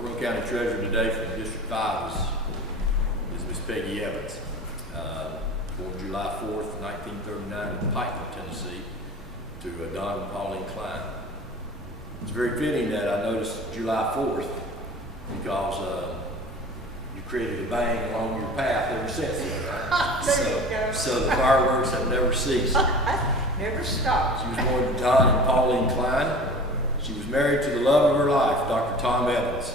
Our Roane County Treasurer today from District 5 is Miss Peggy Evans. Born July 4th, 1939 in Pikeville, Tennessee, to Don and Pauline Klein. It's very fitting that I noticed July 4th because you created a bang along your path ever since then, right? So the fireworks have never ceased. Never stopped. She was born to Don and Pauline Klein. She was married to the love of her life, Dr. Tom Evans,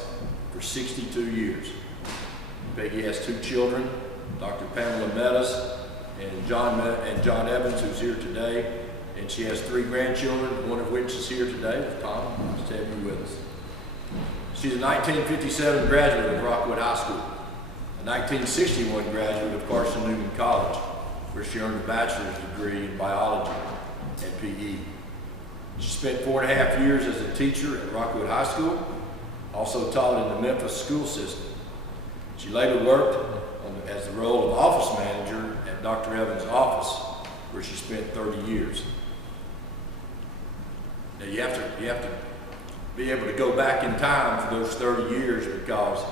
for 62 years. Peggy has 2 children, Dr. Pamela Meadows and John Evans, who's here today. And she has 3 grandchildren, one of which is here today with Tom. Nice to have you with us. She's a 1957 graduate of Rockwood High School, a 1961 graduate of Carson Newman College, where she earned a bachelor's degree in biology and PE. She spent 4.5 years as a teacher at Rockwood High School, also taught in the Memphis school system. She later worked as the role of office manager at Dr. Evans' office, where she spent 30 years. Now you have to be able to go back in time for those 30 years, because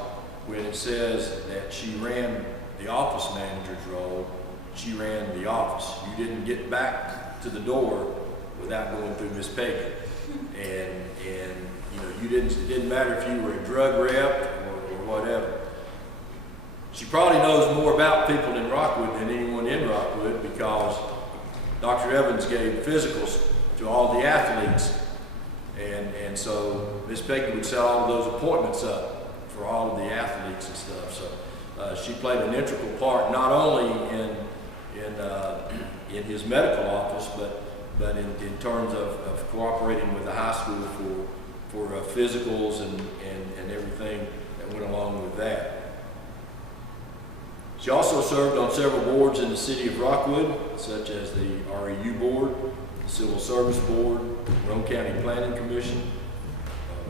when it says that she ran the office manager's role, she ran the office. You didn't get back to the door without going through Miss Peggy. And you know, it didn't matter if you were a drug rep or whatever. She probably knows more about people in Rockwood than anyone in Rockwood, because Dr. Evans gave physicals to all the athletes. And so Miss Peggy would set all of those appointments up for all of the athletes and stuff. So she played an integral part, not only in his medical office, but in terms of cooperating with the high school for physicals and everything that went along with that. She also served on several boards in the city of Rockwood, such as the REU Board, the Civil Service Board, Roane County Planning Commission,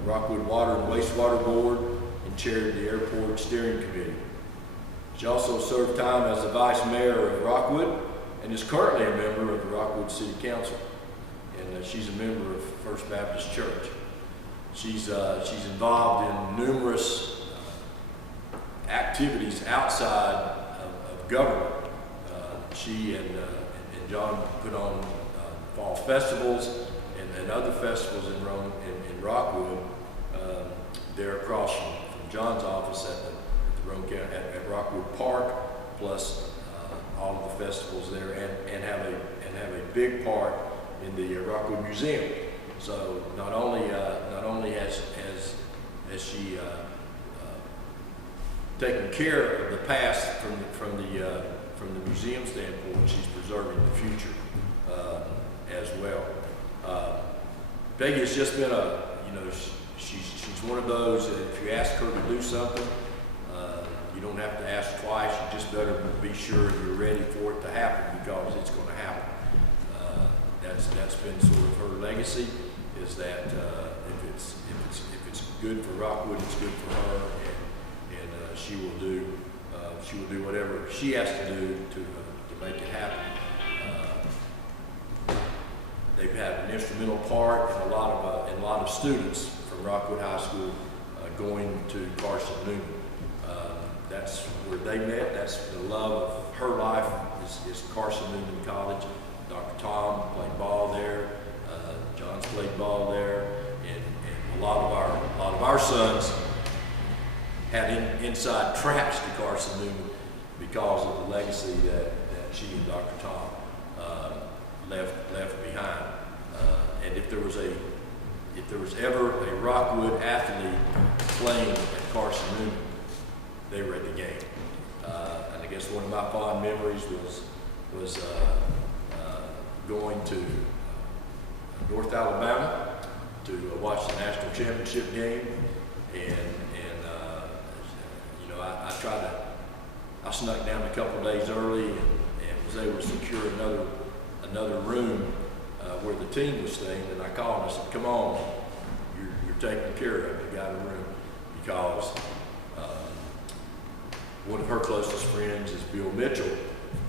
Rockwood Water and Wastewater Board, and chaired the Airport Steering Committee. She also served time as the Vice Mayor of Rockwood and is currently a member of the Rockwood City Council. And she's a member of First Baptist Church. She's involved in numerous activities outside of government. She and John put on fall festivals and other festivals in Rockwood. They're across from John's office at Rockwood Park, plus all of the festivals there, and have a big part in the Rockwood Museum. So not only has she taken care of the past from the museum standpoint, she's preserving the future as well. Peggy has just been she's one of those that if you ask her to do something, you don't have to ask twice. You just better be sure you're ready for it to happen, because it's going to happen. That's been sort of her legacy, is that if it's good for Rockwood, it's good for her, and she will do whatever she has to do to make it happen. They've had an instrumental part in a lot of students from Rockwood High School going to Carson Newman. That's where they met. That's the love of her life is Carson Newman College. Dr. Tom played ball there. John's played ball there, and a lot of our sons had inside tracks to Carson Newman because of the legacy that she and Dr. Tom left behind. And if there was ever a Rockwood athlete playing at Carson Newman, they were at the game. And I guess one of my fond memories was going to North Alabama to watch the national championship game, and you know, I snuck down a couple of days early and was able to secure another room where the team was staying. And I called and I said, "Come on, you're taken care of. You got a room," because one of her closest friends is Bill Mitchell,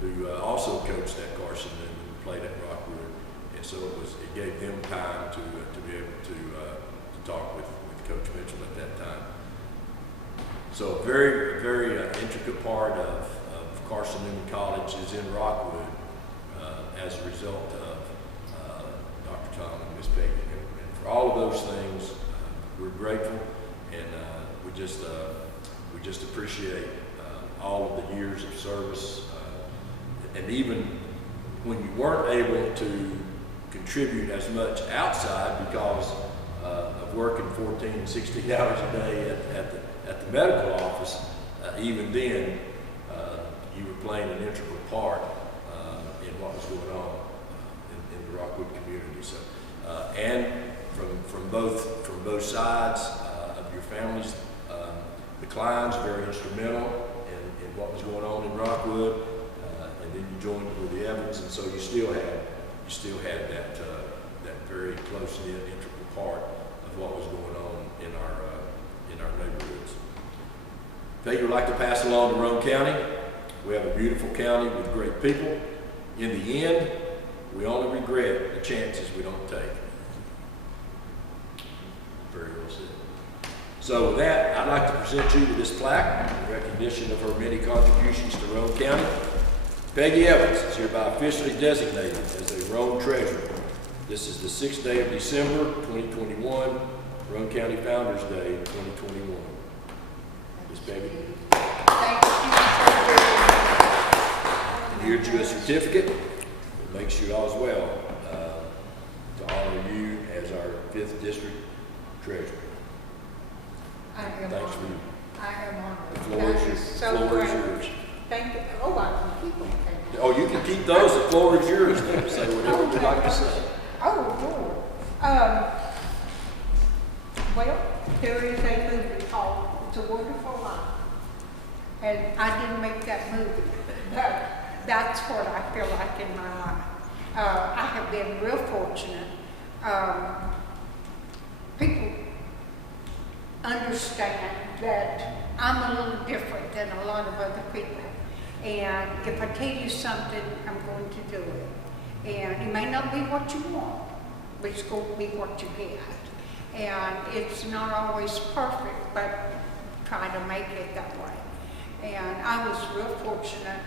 who also coached at Carson and played at Rockwood, and so it gave them time to be able to talk with Coach Mitchell at that time. So a very, very intricate part of Carson Newman College is in Rockwood as a result of Dr. Tom and Miss Peggy. And for all of those things, we're grateful, and we just appreciate all of the years of service. And even when you weren't able to contribute as much outside because of working 14 and 16 hours a day at the medical office, even then you were playing an integral part in what was going on in the Rockwood community. So, and from both sides of your families, the Kleins very instrumental in what was going on in Rockwood, and then you joined with the Evans, and so you still had that very close-knit, integral part of what was going on in our neighborhoods. Peggy would like to pass along to Roane County. We have a beautiful county with great people. In the end, we only regret the chances we don't take. Very well said. So with that, I'd like to present you with this plaque in recognition of her many contributions to Roane County. Peggy Evans is hereby officially designated as a Roane Treasurer. This is the 6th day of December, 2021, Roane County Founders Day, 2021. Ms. Peggy. Thank you. And here's you a certificate that makes you all as well to honor you as our 5th District Treasurer. I am Thanks for honored. you. I am honored. The floor is That yours. so The floor is great. yours. Thank you. Oh, I can keep them. Thank you. Oh, you can keep those. The floor is yours. Say whatever you'd like to say. Oh, Lord. Well, there is a movie called It's a Wonderful Life. And I didn't make that movie, but that's what I feel like in my life. I have been real fortunate. People understand that I'm a little different than a lot of other people. And if I tell you something, I'm going to do it. And it may not be what you want, but it's going to be what you get. And it's not always perfect, but try to make it that way. And I was real fortunate.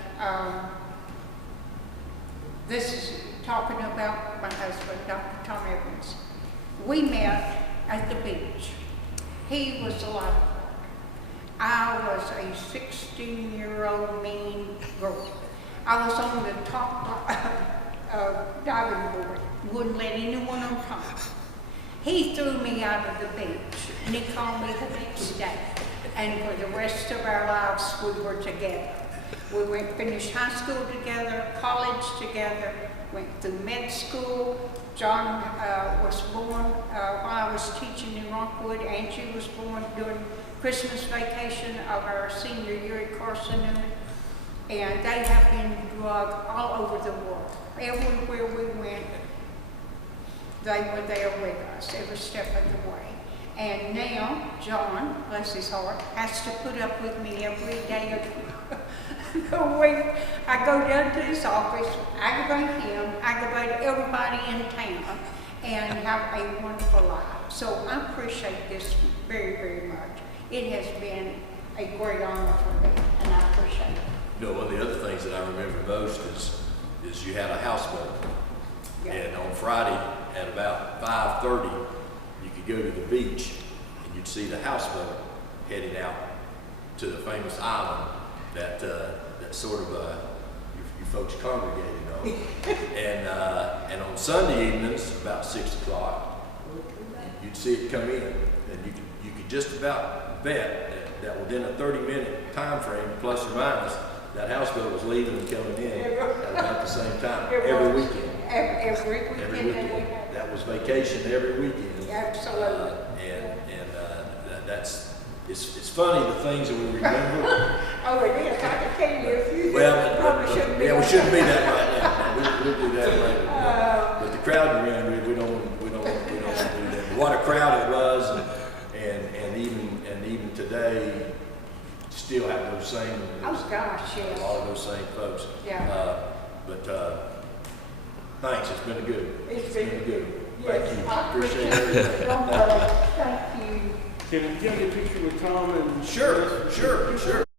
This is talking about my husband, Dr. Tom Evans. We met at the beach. He was a lifeguard. I was a 16-year-old mean girl. I was on the top diving board, wouldn't let anyone on top. He threw me out of the beach, and he called me the next day. And for the rest of our lives, we were together. We finished high school together, college together, went through med school. John was born while I was teaching in Rockwood. Angie was born during Christmas vacation of our senior year at Carson Newman. And they have been drugged all over the world. Everywhere we went, they were there with us every step of the way. And now, John, bless his heart, has to put up with me every day of the week. I go down to his office, aggravate him, aggravate everybody in town, and have a wonderful life. So I appreciate this very, very much. It has been a great honor for me, and I appreciate it. You know, one of the other things that I remember most is you had a houseboat. Yeah. And on Friday at about 5:30, you could go to the beach and you'd see the houseboat heading out to the famous island that sort of you folks congregated on. And on Sunday evenings, about 6 o'clock, you'd see it come in, and you could just about bet that within a 30-minute time frame, plus or minus, that houseboat was leaving and coming in at about the same time, every weekend. Every weekend. Every weekend. That was vacation every weekend. Absolutely. It's funny the things that we remember. Oh, it is. I can tell you a few Well, probably shouldn't be. yeah, we shouldn't be that right now. We'll do that later. But the crowd you're in, we don't want to do that. But what a crowd it was, and even today, still have those same. Oh gosh, yes. A lot of those same folks. Yeah. Thanks. It's been good. It's been good. Yes, Thank you. I Appreciate appreciate everything. it. Thank you. Can I get a picture with Tom and? Sure, sure, sure.